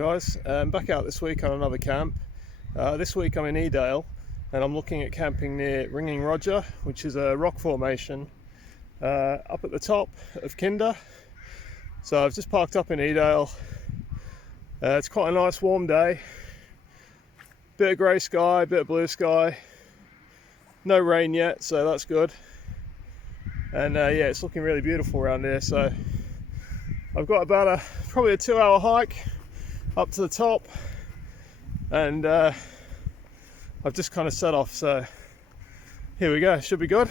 guys, back out this week on another camp. This week I'm in Edale and I'm looking at camping near Ringing Roger, which is a rock formation up at the top of Kinder. So I've just parked up in Edale. It's quite a nice warm day, bit of grey sky, bit of blue sky, no rain yet, so that's good. And yeah, it's looking really beautiful around here. So I've got about probably a 2-hour hike up to the top, and I've just kind of set off, so here we go, should be good.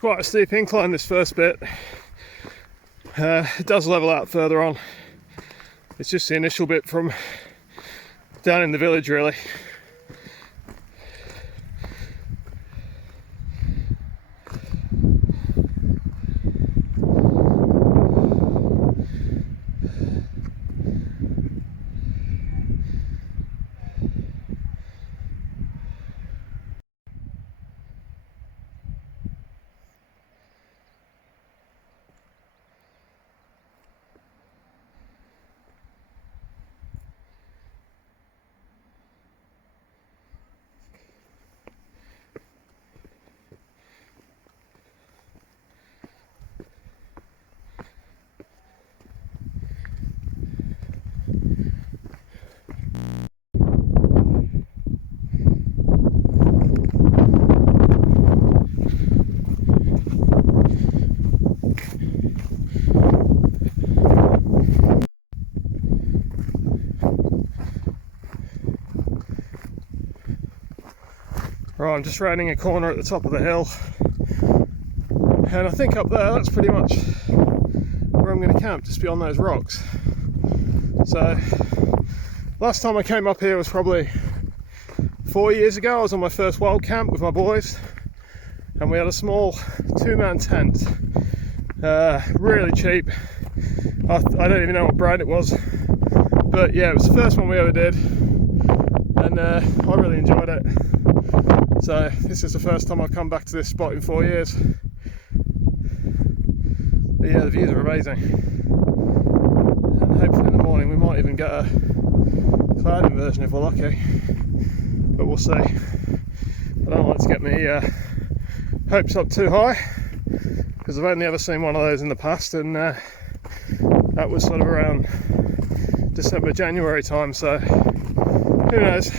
Quite a steep incline this first bit. It does level out further on. It's just the initial bit from down in the village really. Right, I'm just rounding a corner at the top of the hill, and I think up there that's pretty much where I'm going to camp, just beyond those rocks. So last time I came up here was probably 4 years ago. I was on my first wild camp with my boys, and we had a small 2-man tent, really cheap. I don't even know what brand it was, but yeah, it was the first one we ever did, and I really enjoyed it. So this is the first time I've come back to this spot in 4 years. But yeah, the views are amazing. And hopefully in the morning we might even get a cloud inversion if we're lucky. But we'll see. I don't like to get my hopes up too high, because I've only ever seen one of those in the past, and that was sort of around December, January time, so who knows.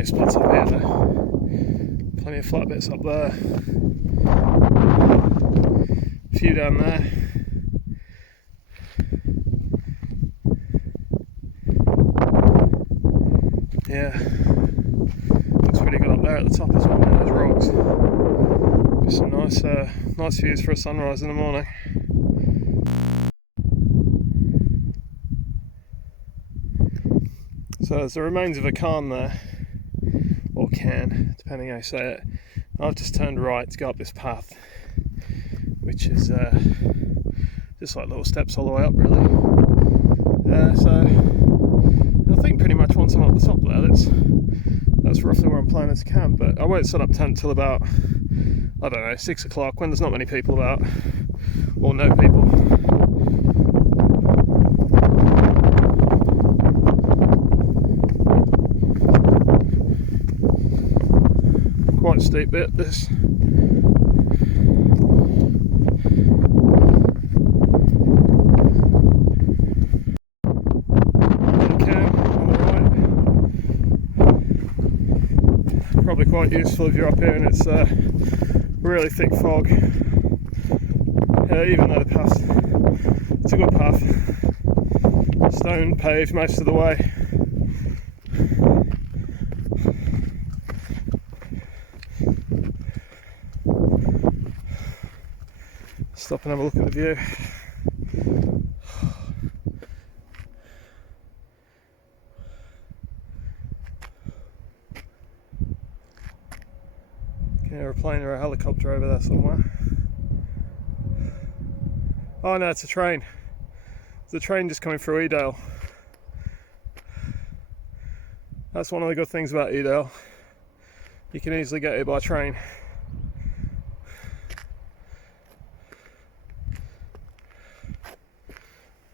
plenty of spots up here though. Plenty of flat bits up there. A few down there. Yeah, looks pretty good up there at the top as well, near those rocks. Just some nice views for a sunrise in the morning. So there's the remains of a cairn there, or cairn, depending how you say it. I've just turned right to go up this path, which is just like little steps all the way up, really. So I think pretty much once I'm up the top there, that's roughly where I'm planning to camp. But I won't set up tent till about, I don't know, 6 o'clock, when there's not many people about, or no people. Quite a steep bit, this. Probably quite useful if you're up here and it's really thick fog. Even though the path, it's a good path, stone paved most of the way. Stop and have a look at the view. An aeroplane or a helicopter over there somewhere. Oh no, it's a train. There's a train just coming through Edale. That's one of the good things about Edale. You can easily get here by train.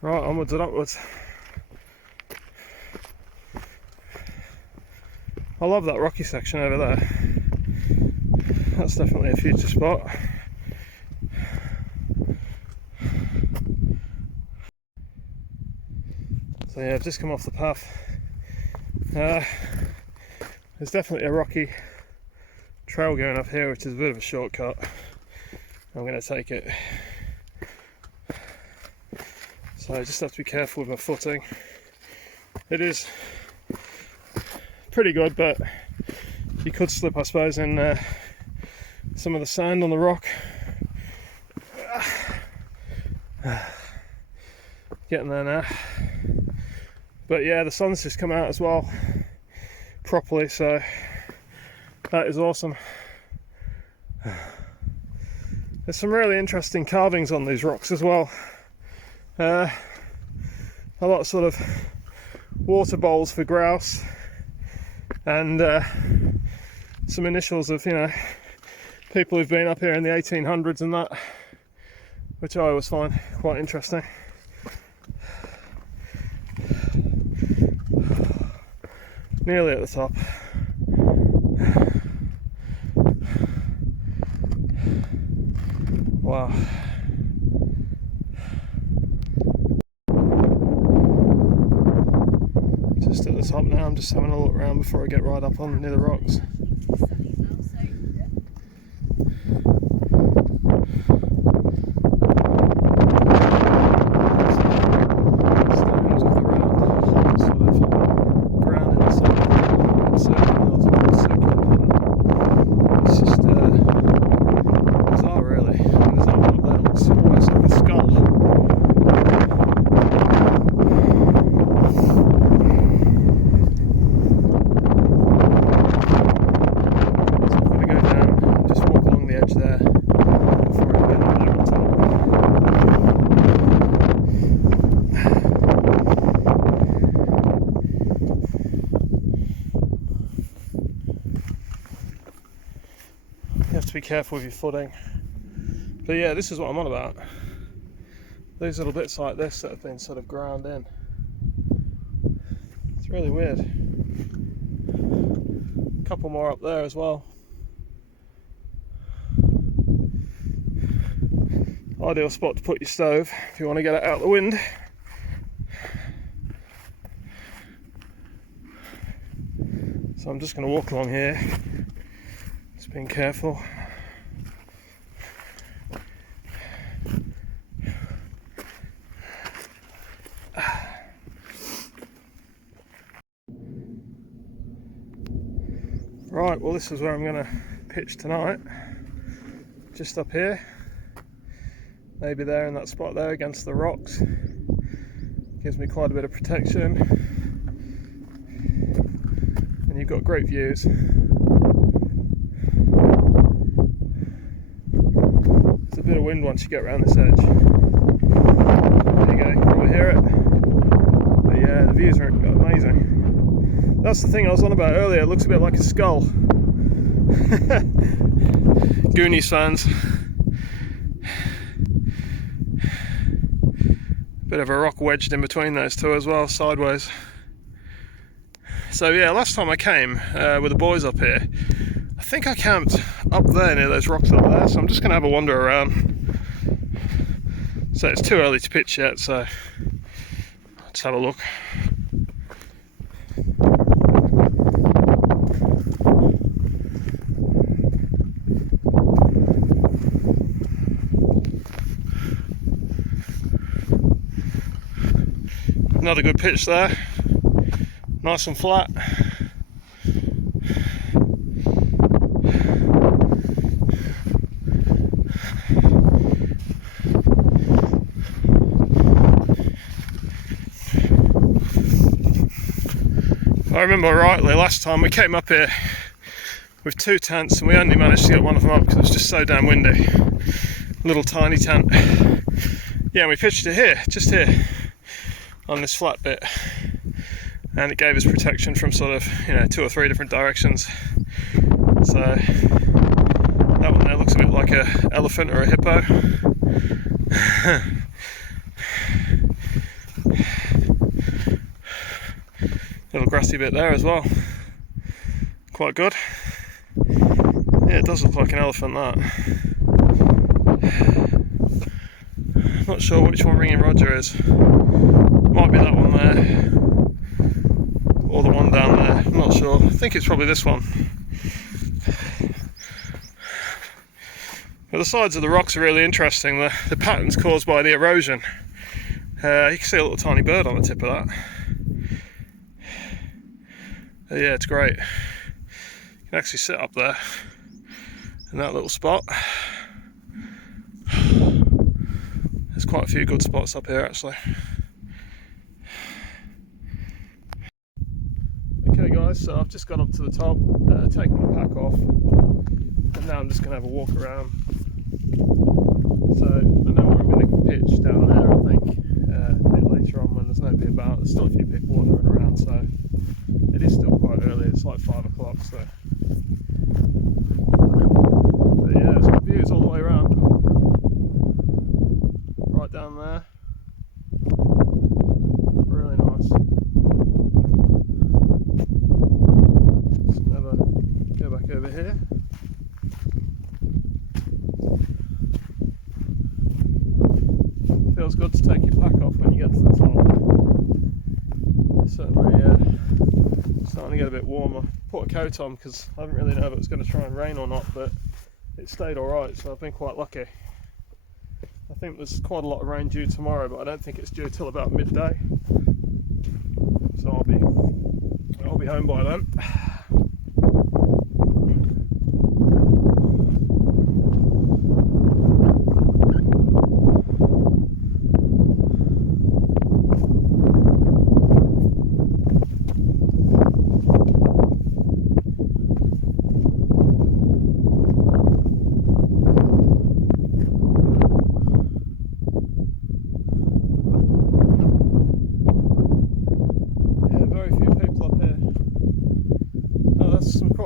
Right, onwards and upwards. I love that rocky section over there. That's definitely a future spot. So yeah, I've just come off the path. There's definitely a rocky trail going up here, which is a bit of a shortcut. I'm going to take it. So I just have to be careful with my footing. It is pretty good, but you could slip, I suppose, in some of the sand on the rock. Getting there now. But yeah, the sun's just come out as well, properly, so that is awesome. There's some really interesting carvings on these rocks as well. A lot of sort of water bowls for grouse, and some initials of, you know, people who've been up here in the 1800s and that, which I always find quite interesting. Nearly at the top. Wow. Just at the top now, I'm just having a look around before I get right up on near the rocks. You have to be careful with your footing. But yeah, this is what I'm on about. These little bits like this that have been sort of ground in. It's really weird. A couple more up there as well. Ideal spot to put your stove if you want to get it out of the wind. So I'm just going to walk along here, just being careful. Right, well this is where I'm going to pitch tonight, just up here, maybe there in that spot there against the rocks. Gives me quite a bit of protection, and you've got great views. There's a bit of wind once you get around this edge. There you go, you can probably hear it. But yeah, the views are amazing. That's the thing I was on about earlier, it looks a bit like a skull. Goonies fans. Bit of a rock wedged in between those two as well, sideways. So yeah, last time I came with the boys up here, I think I camped up there near those rocks up there, so I'm just going to have a wander around. So it's too early to pitch yet, so let's have a look. Another good pitch there, nice and flat. If I remember rightly, last time we came up here with 2 tents and we only managed to get one of them up because it was just so damn windy. Little tiny tent. Yeah, and we pitched it here, just here, on this flat bit, and it gave us protection from sort of, 2 or 3 different directions. So that one there looks a bit like a elephant or a hippo. Little grassy bit there as well, quite good. Yeah, it does look like an elephant, that. Not sure which one Ringing Roger is. Might be that one there, or the one down there, I'm not sure. I think it's probably this one. But the sides of the rocks are really interesting, the patterns caused by the erosion. You can see a little tiny bird on the tip of that. Yeah, it's great. You can actually sit up there in that little spot. There's quite a few good spots up here actually. Okay guys, so I've just got up to the top, taken my pack off, and now I'm just going to have a walk around. So I know where I'm going to pitch down there, I think, a bit later on when there's nobody about. There's still a few people wandering around, so it is still quite early, it's like 5 o'clock, so. But yeah, there's good views all the way around. Right down there. Really nice. Just never go back over here. Feels good to take your pack off when you get to the top. Certainly starting to get a bit warmer. Put a coat on because I didn't really know if it was going to try and rain or not, but it stayed alright, so I've been quite lucky. I think there's quite a lot of rain due tomorrow, but I don't think it's due till about midday. So I'll be home by then.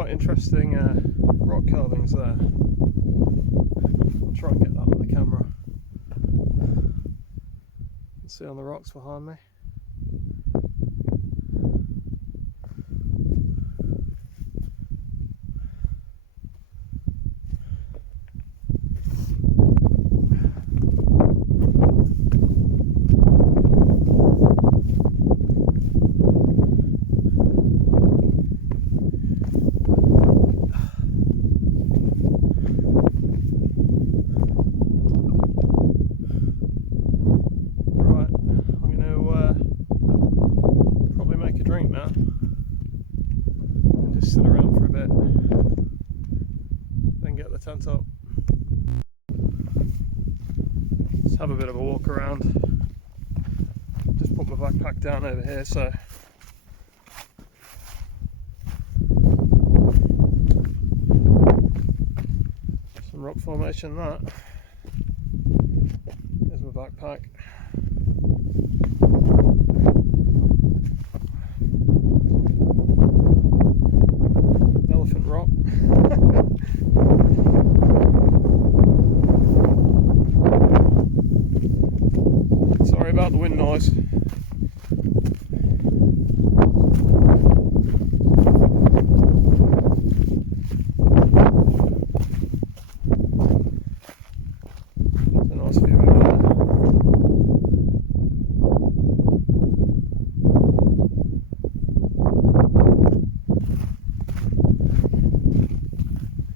Interesting rock carvings there. I'll try and get that on the camera. You can see on the rocks behind me. tent up. Let's have a bit of a walk around. Just put my backpack down over here, so some rock formation. That there's my backpack. Elephant Rock. Sorry about the wind noise. It's a nice view over there.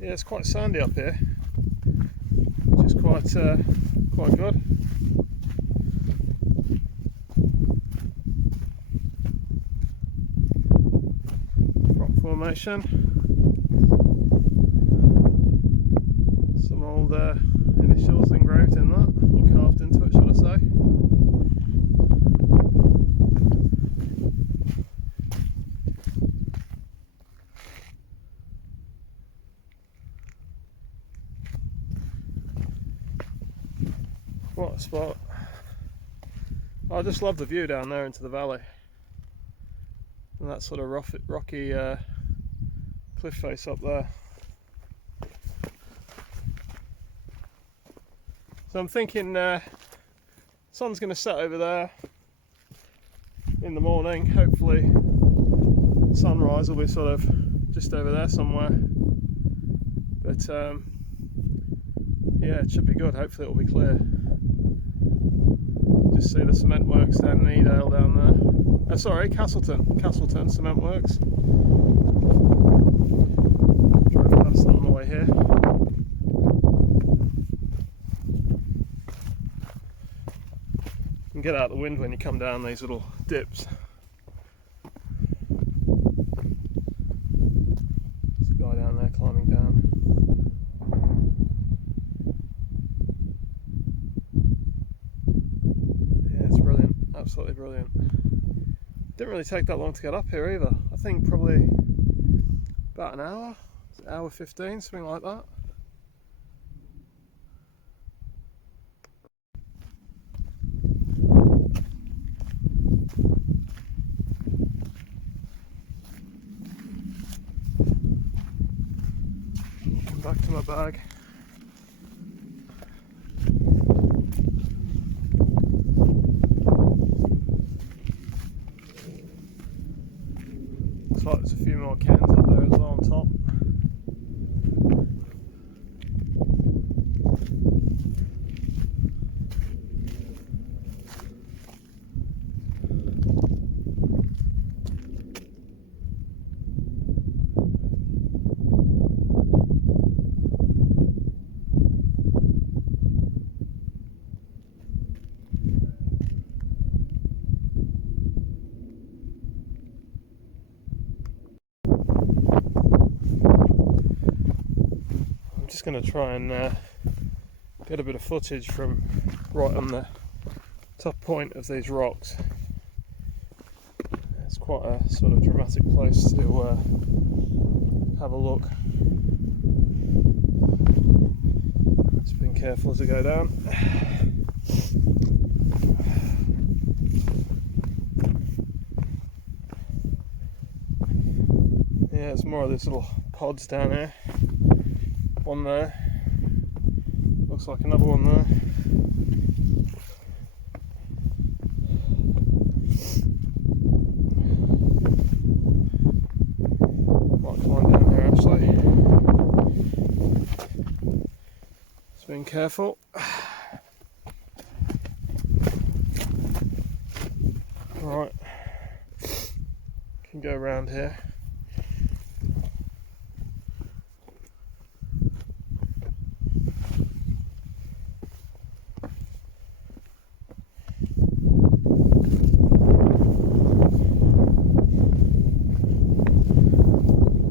Yeah, it's quite sandy up here, which is quite good. Rock formation. Some old initials engraved in that, or carved into it, should I say. What a spot. I just love the view down there into the valley. And that sort of rocky cliff face up there. So I'm thinking sun's going to set over there in the morning. Hopefully sunrise will be sort of just over there somewhere. But yeah, it should be good. Hopefully it will be clear. Just see the cement works down in Edale down there. Sorry, Castleton Cement Works. Drove past that on the way here. You can get out the wind when you come down these little dips. There's a guy down there climbing down. Yeah, it's brilliant, absolutely brilliant. Didn't really take that long to get up here either. I think probably about an hour, hour 15, something like that. Come back to my bag. Looks like there's a few more cans up there as well on top. I'm just going to try and get a bit of footage from right on the top point of these rocks. It's quite a sort of dramatic place to have a look. Just being careful as I go down. Yeah, it's more of these little pods down here. One there, looks like another one there. Might climb down here actually. Just being careful. Right, can go around here.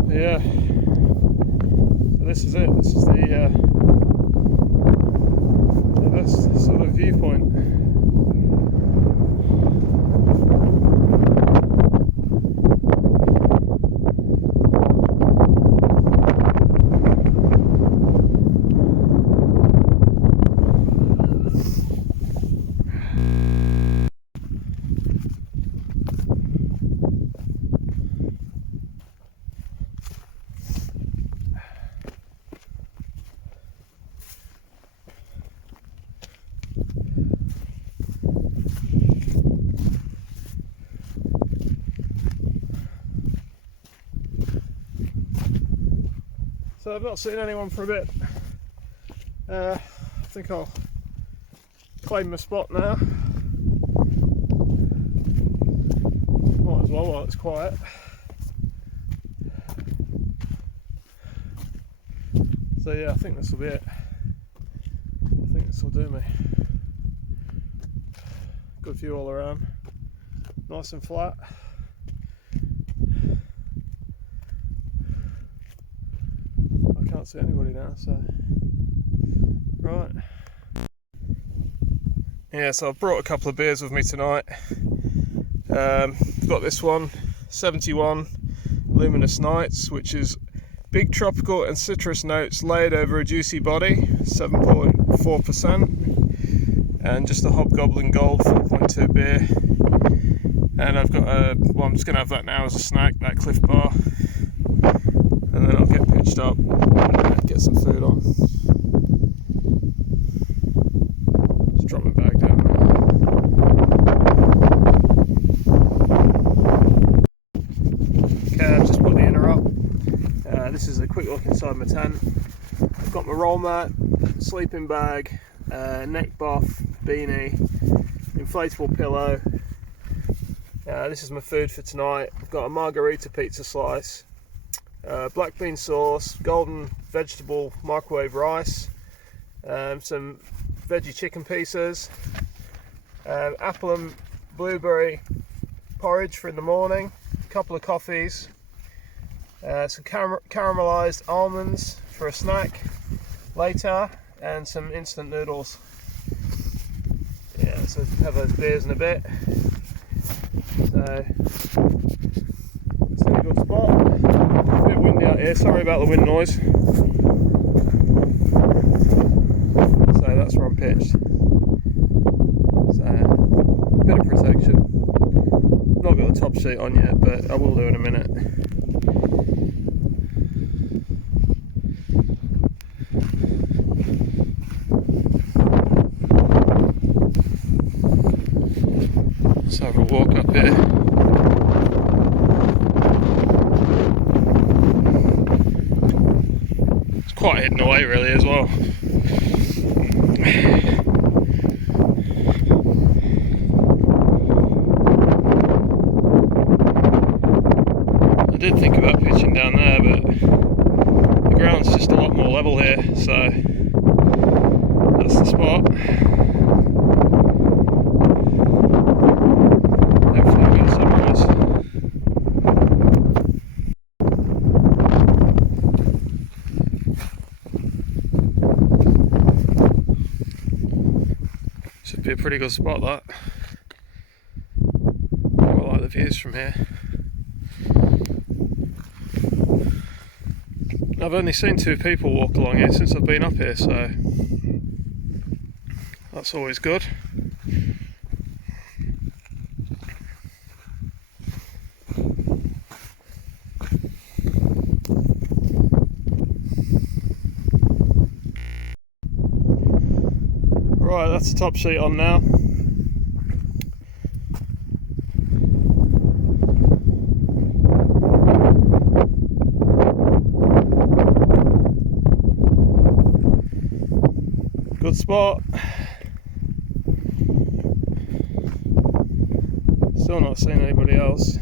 Yeah, so this is is it. This is the best sort of viewpoint. So I've not seen anyone for a bit. I think I'll claim my spot now. Might as well while it's quiet. So yeah, I think this will be it. I think this will do me. Good view all around. Nice and flat. Can't see anybody now, so right. Yeah, so I've brought a couple of beers with me tonight. I've got this one, 71 Luminous Nights, which is big tropical and citrus notes laid over a juicy body, 7.4%, and just a Hobgoblin Gold 4.2 beer. And I've got well, I'm just going to have that now as a snack, that Cliff Bar. And then I'll get pitched up and get some food on. Just drop my bag down there. Okay, I've just put the inner up. This is a quick look inside my tent. I've got my roll mat, sleeping bag, neck buff, beanie, inflatable pillow. This is my food for tonight. I've got a margarita pizza slice. Black bean sauce, golden vegetable microwave rice, some veggie chicken pieces, apple and blueberry porridge for in the morning, a couple of coffees, some caramelized almonds for a snack later, and some instant noodles. Yeah, so have those beers in a bit. So it's in a good spot. A bit windy out here, sorry about the wind noise. So that's where I'm pitched. So a bit of protection. Not got the top sheet on yet, but I will do in a minute. Let's have a walk up here. Quite hidden away really as well. I did think about pitching down there, but the ground's just a lot more level here, so that's the spot. Hopefully we'll get sunrise. Should be a pretty good spot, that. I like the views from here. I've only seen 2 people walk along here since I've been up here, so that's always good. Right, that's the top sheet on now. Good spot. Still not seeing anybody else.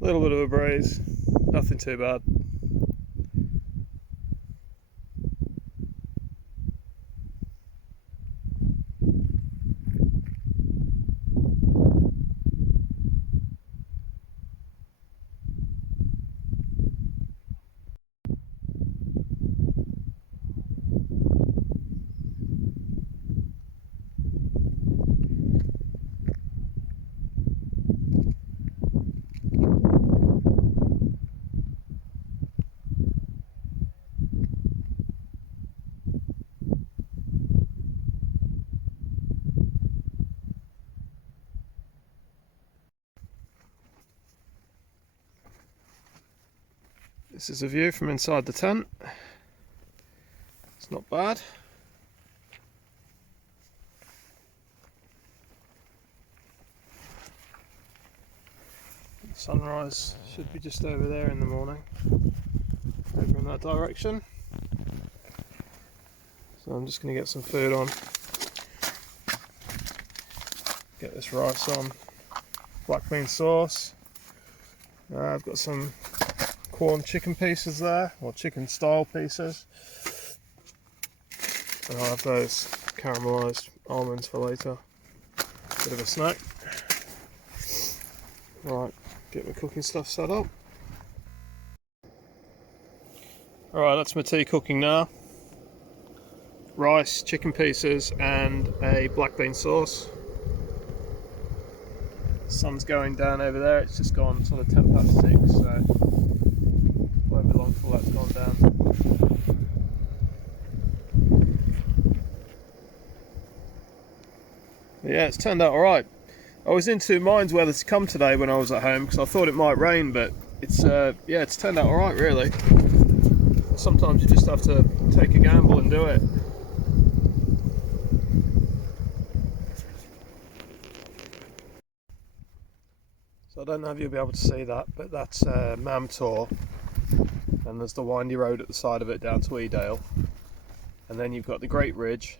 Little bit of a breeze, nothing too bad. This is a view from inside the tent. It's not bad. Sunrise should be just over there in the morning, over in that direction. So I'm just going to get some food on, get this rice on, black bean sauce. I've got some corn chicken pieces there, or chicken style pieces, and I'll have those caramelised almonds for later. Bit of a snack. Right, get my cooking stuff set up. Alright, that's my tea cooking now. Rice, chicken pieces and a black bean sauce. Sun's going down over there, it's just gone sort of 6:10, so won't be long before that's gone down. But yeah, it's turned out alright. I was in two minds whether to come today when I was at home because I thought it might rain, but it's yeah, it's turned out alright really. Sometimes you just have to take a gamble and do it. So I don't know if you'll be able to see that, but that's Mam Tor, and there's the windy road at the side of it down to Edale, and then you've got the Great Ridge,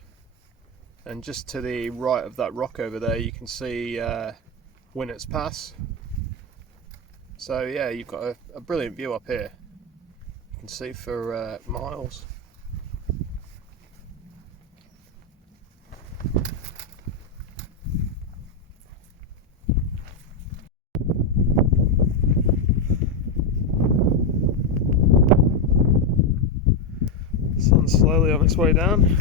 and just to the right of that rock over there you can see Winnett's Pass. So yeah, you've got a brilliant view up here. You can see for miles. Sun's slowly on its way down.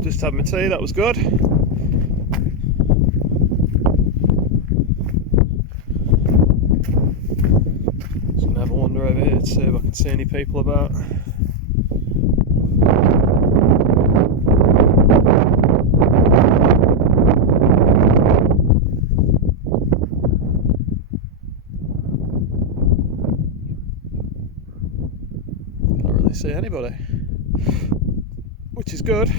Just had my tea, that was good. Just gonna have a wander over here to see if I can see any people about. Can't really see anybody, which is good.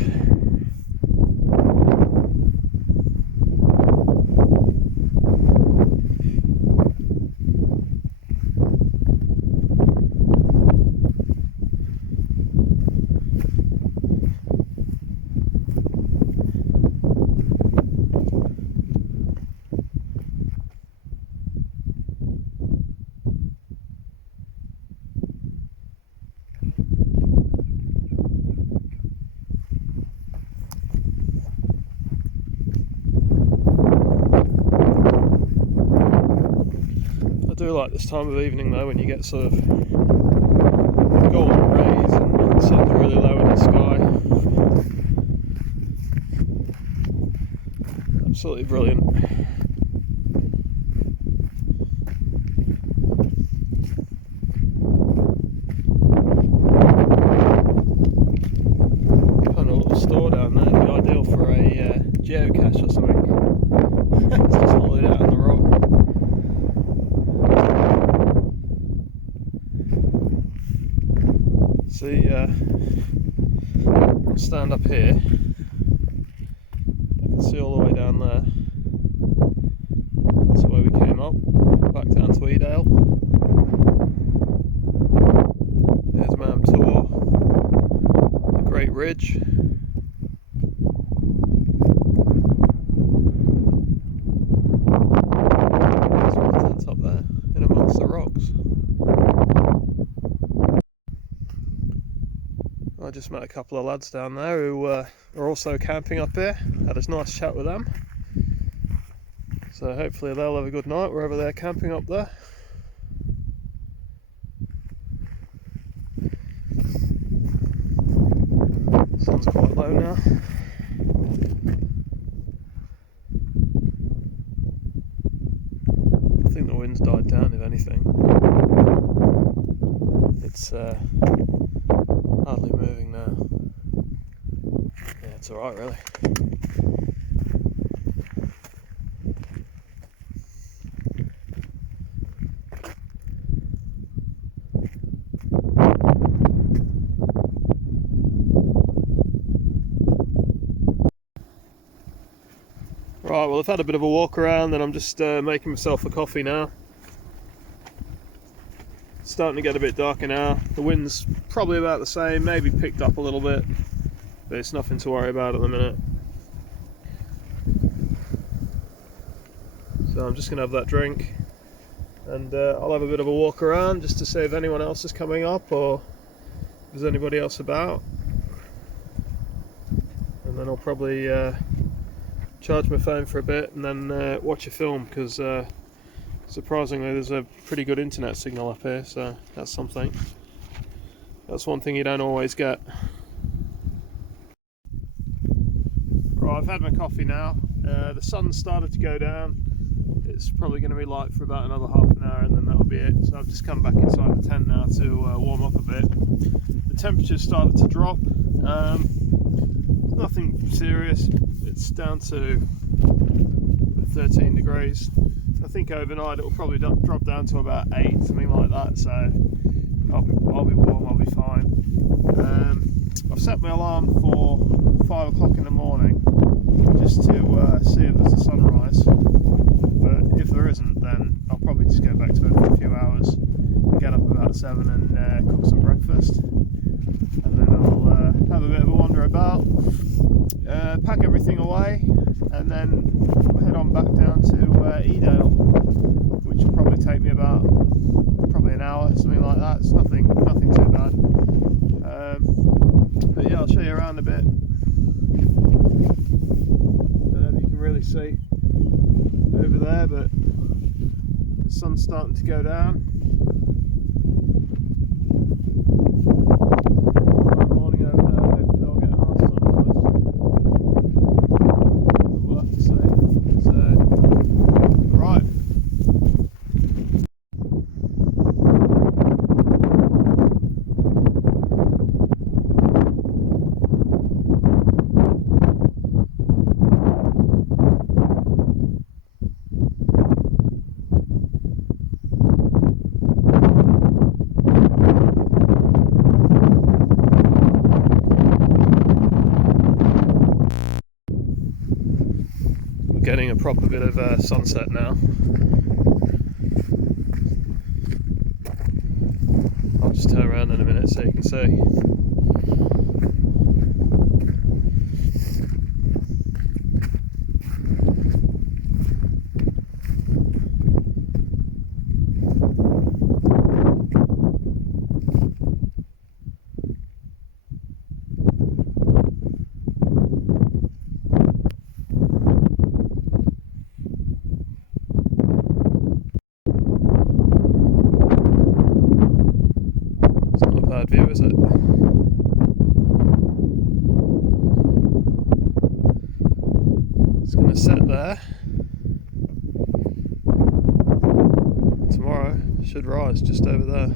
I do like this time of evening though, when you get sort of golden rays and the sun's really low in the sky. Absolutely brilliant. Found a little store down there, it'd be ideal for a geocache or something. It's just hollowed out on the rock. See, I'll stand up here. I can see all the way down there. That's where we came up, back down to Edale. There's Mam Tor, the Great Ridge. There's my tent up there, in amongst the rocks. I just met a couple of lads down there who are also camping up here. Had a nice chat with them. So hopefully they'll have a good night wherever they're camping up there. Sun's quite low now. I think the wind's died down, if anything. It's hardly moving now. Yeah, it's alright really. Right, well, I've had a bit of a walk around, and I'm just making myself a coffee now. It's starting to get a bit darker now. The wind's probably about the same, maybe picked up a little bit, but it's nothing to worry about at the minute. So I'm just going to have that drink, and I'll have a bit of a walk around just to see if anyone else is coming up or if there's anybody else about. And then I'll probably charge my phone for a bit and then watch a film, because surprisingly there's a pretty good internet signal up here, so that's something. That's one thing you don't always get. Right, I've had my coffee now. The sun's started to go down. It's probably going to be light for about another half an hour, and then that'll be it. So I've just come back inside the tent now to warm up a bit. The temperature's started to drop. Nothing serious. It's down to 13 degrees. I think overnight it'll probably drop down to about 8, something like that. So I'll be warm. I'll be fine. I've set my alarm for 5 o'clock in the morning just to see if there's a sunrise. But if there isn't, then I'll probably just go back to bed for a few hours, get up about 7 and cook some breakfast, and then I'll have a bit of a wander about, pack everything away, and then head on back down to Edale, which will probably take me about probably an hour, something like that. It's nothing too bad. But yeah, I'll show you around a bit. I don't know if you can really see over there, but the sun's starting to go down. Morning over there. Hopefully I'll get a nice sunrise. We'll have to see. So, right. Getting a proper bit of sunset now. I'll just turn around in a minute so you can see. Bad view, is it? It's going to set there. Tomorrow should rise just over there.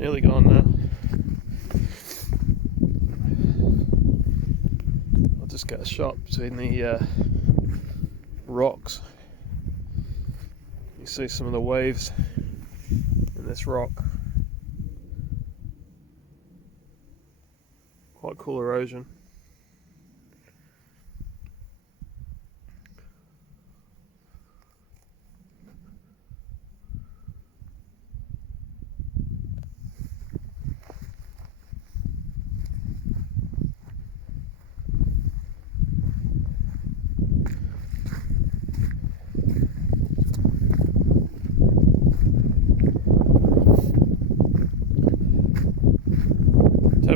Nearly gone now. I'll just get a shot between the rocks. You see some of the waves in this rock. Quite cool erosion.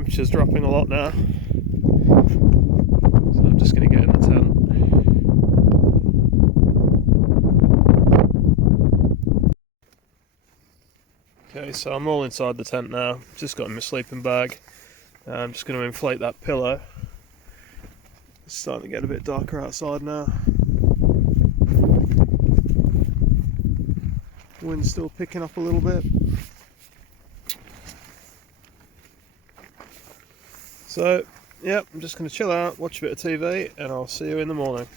temperature's dropping a lot now, so I'm just going to get in the tent. Okay, so I'm all inside the tent now, just got in my sleeping bag. I'm just going to inflate that pillow. It's starting to get a bit darker outside now. Wind's still picking up a little bit. So, yeah, I'm just going to chill out, watch a bit of TV, and I'll see you in the morning.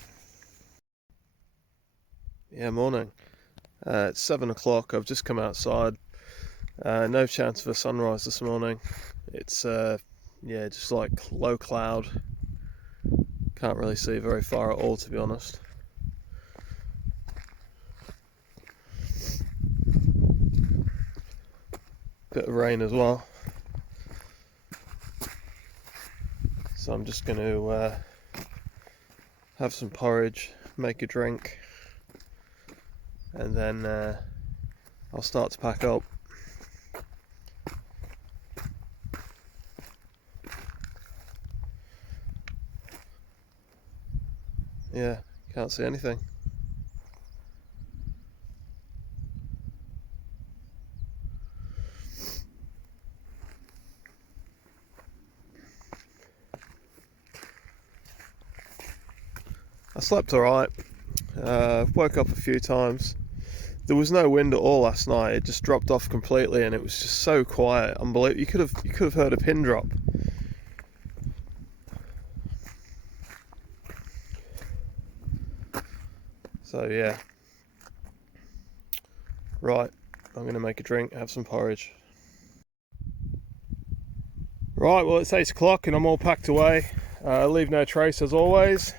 Yeah, morning. It's 7 o'clock, I've just come outside. No chance of a sunrise this morning. It's, yeah, just like low cloud. Can't really see very far at all, to be honest. Bit of rain as well. So I'm just going to have some porridge, make a drink, and then I'll start to pack up. Yeah, can't see anything. I slept alright, woke up a few times. There was no wind at all last night, it just dropped off completely and it was just so quiet, unbelievable. You could have heard a pin drop. So yeah. Right, I'm going to make a drink, have some porridge. Right, well it's 8 o'clock and I'm all packed away. Leave no trace as always.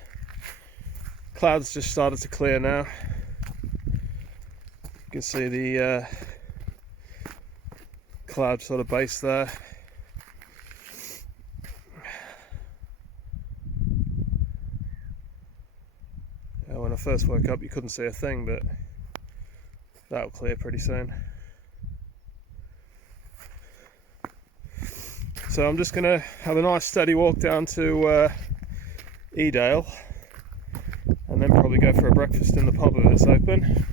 Clouds just started to clear now. You can see the cloud sort of base there. When I first woke up you couldn't see a thing, but that'll clear pretty soon. So I'm just going to have a nice steady walk down to Edale and then probably go for a breakfast in the pub if it's open.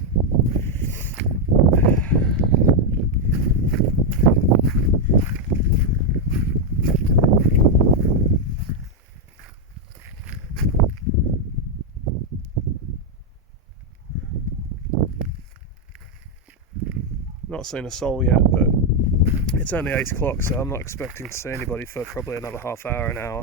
Not seen a soul yet, but it's only 8 o'clock, so I'm not expecting to see anybody for probably another half hour, an hour.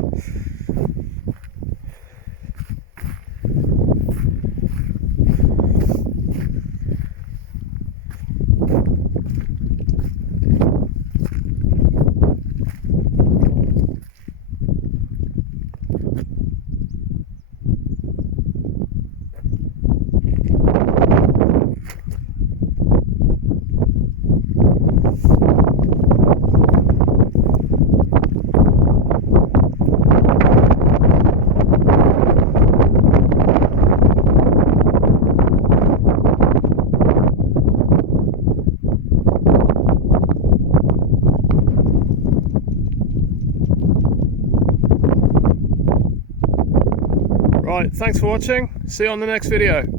Right, thanks for watching. See you on the next video.